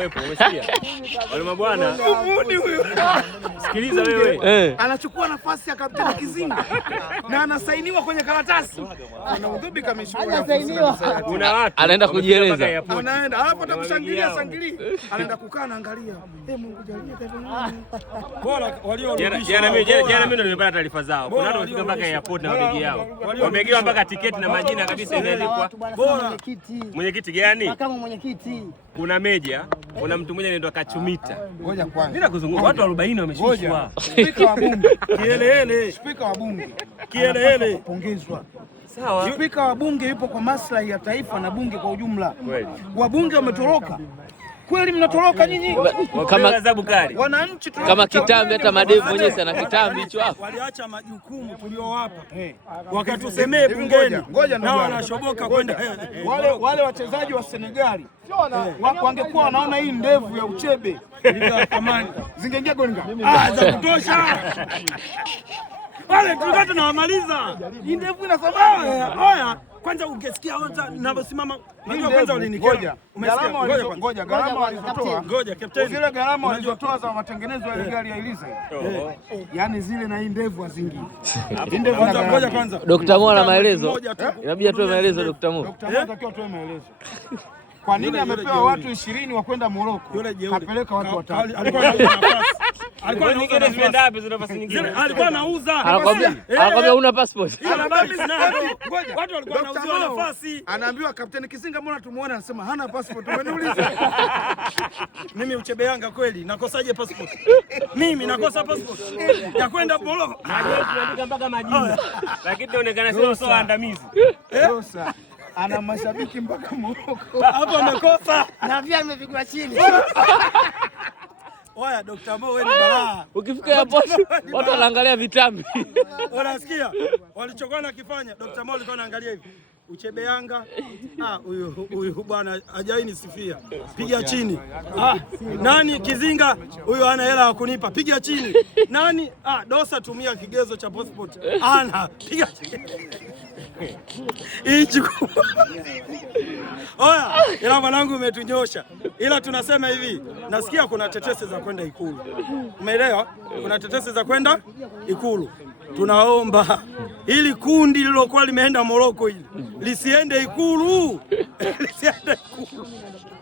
hawakuwepo, umesikia? Wale mabwana. Mudi huyo. Sikiliza wewe. Anachukua nafasi ya Kapteni Kizinga na anasainiwa kwenye karatasi. Anaudhubi kamishua. Anasainiwa. Kuna watu anaenda kujieleza. Anaenda hapo atakushangilia shangilia. Anaenda kukaa na angalia. Mungu jalie taifa. Bora waliorudisha. Jana mimi ndo nimepata taarifa zao. Kuna watu wamefika mpaka airport na mabegi yao. Wamegewa mpaka tiketi na majina kabisa imeandikwa. Bora Mwenyekiti gani? makamu mwenyekiti. Kuna meja, kuna mtu mmoja anaitwa Kachumita. Ngoja kwanza. Mimi nakuzungumza watu 40 wameshushwa. Spika wa bunge. Kielele. Spika wa bunge. Kielele. Pongezwa. Sawa. Spika wa bunge yupo kwa maslahi ya taifa na bunge kwa ujumla. Kweli. Wabunge wametoroka. Kweli mnatoroka nyinyi? Kama adhabu kali. Wananchi Kama kitambi, hata madevu mwenyewe sana kitambi hicho hapo. Waliacha majukumu tuliowapa. Wakatusemee bungeni. Na wanashoboka kwenda. Wale wachezaji wa Senegali wangekuwa wanaona hii ndevu ya uchebe zingeingia goli ngapi? Za kutosha. Wale tulikuwa tunawamaliza. Hii ndevu inasema Haya, kwanza ungesikia wote ninavyosimama. Unajua kwanza ulinikera. Ngoja, gharama walizotoa. Ngoja kapteni. Zile gharama walizotoa za matengenezo ya gari ya Eliza. Yaani zile na hii ndevu hazingii. Ngoja kwanza. Dr. Mo ana maelezo. Inabidi atoe maelezo Dr. Mo. Dr. Mo anatakiwa atoe maelezo. Kwa nini amepewa watu 20 wa kwenda Morocco? Kapeleka watu watatu. Alikuwa nyingine zimeenda wapi zile nafasi nyingine? Alikuwa anauza. Anakwambia una passport. Watu walikuwa wanauza nafasi. Anaambiwa Kapteni Kizinga, mbona tumuone? Anasema hana passport. Umeniuliza. Mimi uchebe Yanga kweli nakosaje passport? Mimi nakosa passport ya kwenda Morocco. Najua tunaandika mpaka majina. Lakini inaonekana sio waandamizi. Sasa ana mashabiki mpaka Morocco. Hapo amekosa. Na pia amepigwa chini. Oya Dr. Mo wewe ni balaa. Ukifika hapo watu wanaangalia vitambi. Unasikia? Walichokuwa nakifanya Dr. Mo alikuwa anaangalia hivi. Uchebe Yanga. Huyu bwana hajaini sifia. Piga chini. Nani Kizinga? Huyu hana hela ya kunipa. Piga chini. Nani? Dosa tumia kigezo cha passport. Ana. Piga chini. Oya, ila mwanangu umetunyosha. Ila tunasema hivi, nasikia kuna tetesi za kwenda Ikulu. Umeelewa? Kuna tetesi za kwenda Ikulu. Tunaomba ili kundi lilokuwa limeenda Morocco hili lisiende Ikulu. Lisiende